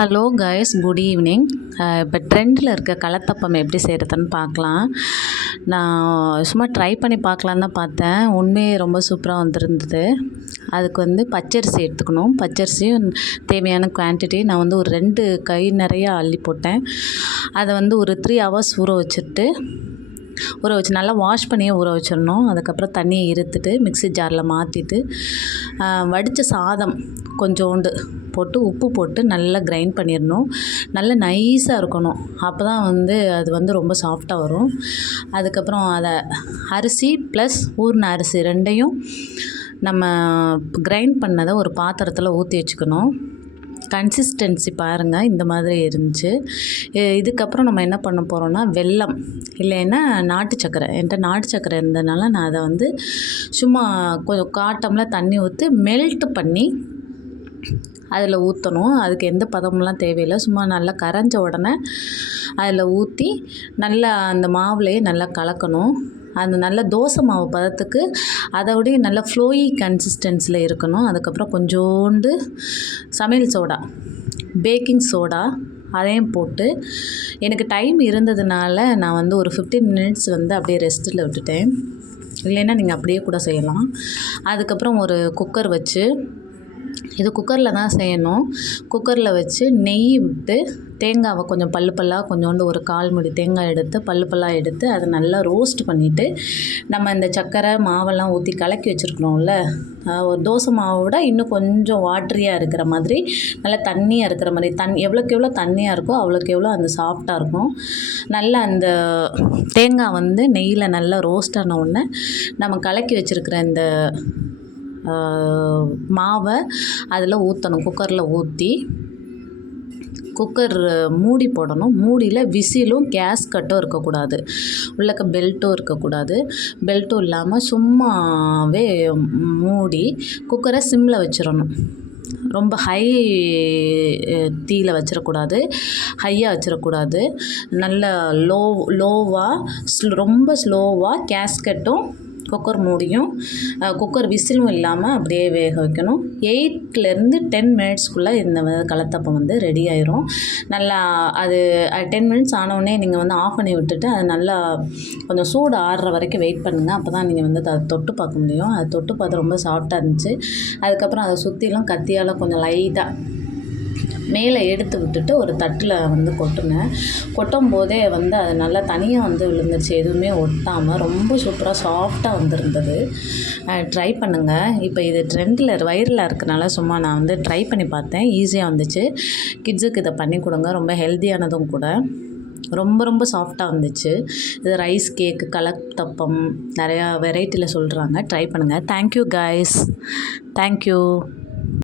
Hello guys, good evening. இப்போ ட்ரெண்டில் இருக்க கலத்தப்பம் எப்படி செய்கிறதுன்னு பார்க்கலாம். நான் சும்மா ட்ரை பண்ணி பார்க்கலான்னு தான் பார்த்தேன். உண்மையே ரொம்ப சூப்பராக வந்திருந்தது. அதுக்கு பச்சரிசி எடுத்துக்கணும். பச்சரிசி தேவையான குவான்டிட்டி நான் ஒரு 2 கை நிறையா அள்ளி போட்டேன். அதை ஒரு 3 ஹவர்ஸ் ஊற வச்சு நல்லா வாஷ் பண்ணியே ஊற வச்சிடணும். அதுக்கப்புறம் தண்ணியை இருத்துட்டு மிக்ஸி ஜாரில் மாற்றிட்டு வடித்த சாதம் கொஞ்சோண்டு போட்டு உப்பு போட்டு நல்லா கிரைண்ட் பண்ணிடணும். நல்லா நைஸாக இருக்கணும். அப்போ தான் அது ரொம்ப சாஃப்டாக வரும். அதுக்கப்புறம் அதை அரிசி ப்ளஸ் ஊறின அரிசி ரெண்டையும் நம்ம கிரைண்ட் பண்ணதை ஒரு பாத்திரத்தில் ஊற்றி வச்சுக்கணும். கன்சிஸ்டன்சி பாருங்கள், இந்த மாதிரி இருந்துச்சு. இதுக்கப்புறம் நம்ம என்ன பண்ண போகிறோன்னா, வெல்லம் இல்லைன்னா நாட்டு சக்கரை. என்கிட்ட நாட்டு சக்கரை இருந்ததுனால நான் அதை சும்மா கொஞ்சம் காட்டமில் தண்ணி ஊற்றி மெல்ட் பண்ணி அதில் ஊற்றணும். அதுக்கு எந்த பதமெலாம் தேவையில்லை. சும்மா நல்லா கரைஞ்ச உடனே அதில் ஊற்றி நல்லா அந்த மாவுலேயே நல்லா கலக்கணும். அந்த நல்ல தோசை மாவு பதத்துக்கு அதோடைய நல்ல ஃப்ளோயி கன்சிஸ்டன்சியில் இருக்கணும். அதுக்கப்புறம் கொஞ்சோண்டு சமையல் சோடா, பேக்கிங் சோடா அதையும் போட்டு, எனக்கு டைம் இருந்ததுனால நான் ஒரு 15 மினிட்ஸ் அப்படியே ரெஸ்ட்டில் விட்டுட்டேன். இல்லைன்னா நீங்கள் அப்படியே கூட செய்யலாம். அதுக்கப்புறம் ஒரு குக்கர் வச்சு, இது குக்கரில் தான் செய்யணும். குக்கரில் வச்சு நெய் விட்டு தேங்காவை கொஞ்சம் பல்லாக கொஞ்சோண்டு ஒரு 1/4 மூடி தேங்காய் எடுத்து பல்லாக எடுத்து அதை நல்லா ரோஸ்ட் பண்ணிவிட்டு, நம்ம இந்த சர்க்கரை மாவெல்லாம் ஊற்றி கலக்கி வச்சுருக்கணும்ல, ஒரு தோசை மாவோட இன்னும் கொஞ்சம் வாட்டரியாக இருக்கிற மாதிரி, நல்லா தண்ணியாக இருக்கிற மாதிரி, எவ்வளோக்கு எவ்வளோ தண்ணியாக இருக்கோ அவ்வளோக்கு எவ்வளோ அந்த சாஃப்டாக இருக்கும். நல்லா அந்த தேங்காய் நெய்யில் நல்லா ரோஸ்ட் ஆன உடனே நம்ம கலக்கி வச்சுருக்கிற இந்த மாவை அதில் ஊற்றணும். குக்கரில் ஊற்றி குக்கர் மூடி போடணும். மூடியில் விசிலும் கேஸ் கட்டும் இருக்கக்கூடாது, உள்ளக்க பெல்ட்டும் இருக்கக்கூடாது. பெல்ட்டும் இல்லாமல் சும்மாவே மூடி குக்கரை சிம்மில் வச்சிடணும். ரொம்ப ஹை தீயில் வச்சிடக்கூடாது, ஹையாக வச்சிடக்கூடாது. நல்ல லோவாக ரொம்ப ஸ்லோவாக கேஸ்கட்டும் குக்கர் மூடியும் குக்கர் விசிலும் இல்லாமல் அப்படியே வேக வைக்கணும். 8லேருந்து 10 மினிட்ஸ்க்குள்ளே இந்த கலத்தப்பம் ரெடி ஆயிரும். நல்லா அது 10 மினிட்ஸ் ஆனவுடனே நீங்கள் ஆஃப் பண்ணி விட்டுட்டு அது நல்லா கொஞ்சம் சூடு ஆறுற வரைக்கும் வெயிட் பண்ணுங்கள். அப்போ தான் நீங்கள் அதை தொட்டு பார்க்க முடியும். அது தொட்டு பார்த்து ரொம்ப சாஃப்டாக இருந்துச்சு. அதுக்கப்புறம் அதை சுற்றிலும் கத்தியால் கொஞ்சம் லைட்டாக மேலே எடுத்து விட்டுட்டு ஒரு தட்டில் கொட்டுங்க. கொட்டும் போதே அது நல்லா தனியாக விழுந்துருச்சு, எதுவுமே ஒட்டாமல் ரொம்ப சூப்பராக சாஃப்டாக வந்திருந்தது. ட்ரை பண்ணுங்கள். இப்போ இது ட்ரெண்டில் வைரலாக இருக்கனால சும்மா நான் ட்ரை பண்ணி பார்த்தேன். ஈஸியாக வந்துச்சு. கிட்ஸுக்கு இதை பண்ணி கொடுங்க. ரொம்ப ஹெல்த்தியானதும் கூட. ரொம்ப ரொம்ப சாஃப்டாக வந்துச்சு. இது ரைஸ் கேக்கு, கலத்தப்பம் நிறையா வெரைட்டியில் சொல்கிறாங்க. ட்ரை பண்ணுங்கள். Thank you guys. தேங்க்யூ.